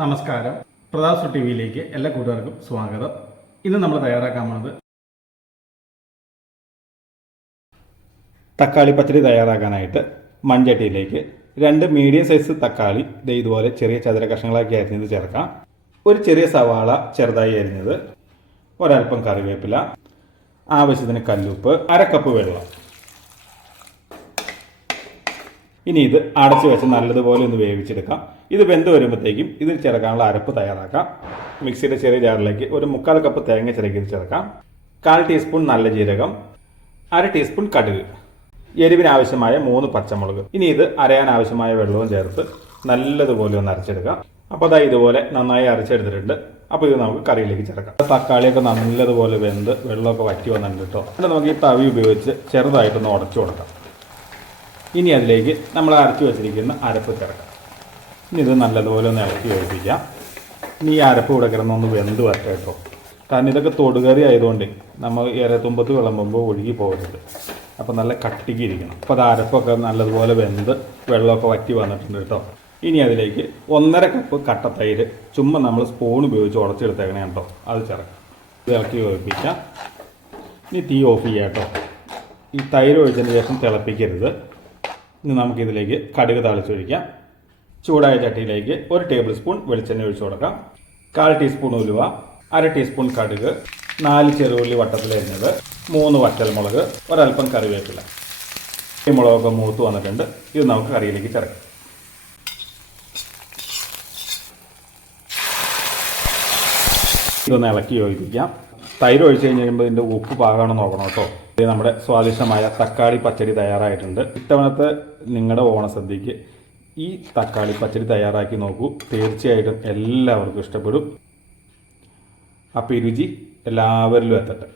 നമസ്കാരം. പ്രതാപ് ടി വിയിലേക്ക് എല്ലാ കൂട്ടുകാർക്കും സ്വാഗതം. ഇന്ന് നമ്മൾ തയ്യാറാക്കാൻ പോകുന്നത് തക്കാളി പച്ചടി തയ്യാറാക്കാനായിട്ട് മൺചട്ടിയിലേക്ക് 2 മീഡിയം സൈസ് തക്കാളി ഇതുപോലെ ചെറിയ ചതുര കഷ്ണങ്ങളാക്കി അരിഞ്ഞത് ചേർക്കാം. ഒരു ചെറിയ സവാള ചെറുതായി അരിഞ്ഞത്, ഒരൽപ്പം കറിവേപ്പില, ആവശ്യത്തിന് കല്ലുപ്പ്, 1/2 കപ്പ് വെള്ളം. ഇനി ഇത് അടച്ചു വെച്ച് നല്ലതുപോലെ ഒന്ന് വേവിച്ചെടുക്കാം. ഇത് വെന്ത് വരുമ്പോഴത്തേക്കും ഇതിൽ ചേർക്കാനുള്ള അരപ്പ് തയ്യാറാക്കാം. മിക്സിയുടെ ചെറിയ ജാറിലേക്ക് ഒരു 1/4 കപ്പ് തേങ്ങ ചിരകിയത് ചേർക്കാം. 1/4 ടീസ്പൂൺ നല്ല ജീരകം, 1/2 ടീസ്പൂൺ കടുക്, എരിവിന് ആവശ്യമായ 3 പച്ചമുളക്. ഇനി ഇത് അരയാൻ ആവശ്യമായ വെള്ളവും ചേർത്ത് നല്ലതുപോലെ ഒന്ന് അരച്ചെടുക്കാം. അപ്പോൾ അതാ ഇതുപോലെ നന്നായി അരച്ചെടുത്തിട്ടുണ്ട്. അപ്പോൾ ഇത് നമുക്ക് കറിയിലേക്ക് ചേർക്കാം. തക്കാളിയൊക്കെ നല്ലതുപോലെ വെന്ത് വെള്ളമൊക്കെ വറ്റി വന്നിട്ടുണ്ട് കേട്ടോ. എന്നിട്ട് നമുക്ക് ഈ തവി ഉപയോഗിച്ച് ചെറുതായിട്ടൊന്ന് ഉടച്ചു കൊടുക്കാം. ഇനി അതിലേക്ക് നമ്മൾ അരച്ചു വെച്ചിരിക്കുന്ന അരപ്പ് ചേർക്കാം. ഇനി ഇത് നല്ലതുപോലെ ഒന്ന് ഇളക്കി യോജിപ്പിക്കാം. ഇനി ഈ അരപ്പ് ഇവിടെ കിടന്നൊന്ന് വെന്ത് വരട്ടെ കേട്ടോ. കാരണം ഇതൊക്കെ തൊടുകറി ആയതുകൊണ്ട് നമ്മൾ ഇരത്തുമ്പത്ത് വിളമ്പുമ്പോൾ ഒഴുകി പോകരുത്. അപ്പോൾ നല്ല കട്ടിക്ക് ഇരിക്കണം. അപ്പോൾ അത് അരപ്പൊക്കെ നല്ലതുപോലെ വെന്ത് വെള്ളമൊക്കെ വറ്റി വന്നിട്ടുണ്ട് കേട്ടോ. ഇനി അതിലേക്ക് 1/2 കപ്പ് കട്ടത്തൈര് ചുമ്മാ നമ്മൾ സ്പൂൺ ഉപയോഗിച്ച് ഉടച്ചെടുത്തേക്കണേ കേട്ടോ. അത് ചേർക്കാം. ഇത് ഇളക്കി യോജിപ്പിക്കാം. ഇനി തീ ഓഫ് ചെയ്യാം കേട്ടോ. ഈ തൈര് ഒഴിച്ചതിന് ശേഷം തിളപ്പിക്കരുത്. ഇനി നമുക്കിതിലേക്ക് കടുക് താളിച്ചൊഴിക്കാം. ചൂടായ ചട്ടിയിലേക്ക് 1 ടേബിൾ സ്പൂൺ വെളിച്ചെണ്ണ ഒഴിച്ചു കൊടുക്കാം. 1/4 ടീസ്പൂൺ ഉലുവ, 1/2 ടീസ്പൂൺ കടുക്, 4 ചെറുള്ളി വട്ടത്തിലരിഞ്ഞത്, 3 വറ്റൽമുളക്, ഒരൽപ്പം കറിവേപ്പില. ഈ മുളകൊക്കെ മൂത്ത് വന്നിട്ടുണ്ട്. ഇത് നമുക്ക് കറിയിലേക്ക് ചേർക്കാം. ഇതൊന്ന് ഇളക്കി യോജിപ്പിക്കാം. തൈര് ഒഴിച്ച് കഴിഞ്ഞ് കഴിയുമ്പോൾ ഇതിൻ്റെ ഉപ്പ് പാകമാണെന്ന് നോക്കണം കേട്ടോ. ഇത് നമ്മുടെ സ്വാദിഷ്ടമായ തക്കാളി പച്ചടി തയ്യാറായിട്ടുണ്ട്. ഇത്തവണത്തെ നിങ്ങളുടെ ഓണസദ്യക്ക് ഈ തക്കാളി പച്ചടി തയ്യാറാക്കി നോക്കൂ. തീർച്ചയായിട്ടും എല്ലാവർക്കും ഇഷ്ടപ്പെടും. അപ്പോൾ ഈ രുചി എല്ലാവരിലും എത്തട്ടെ.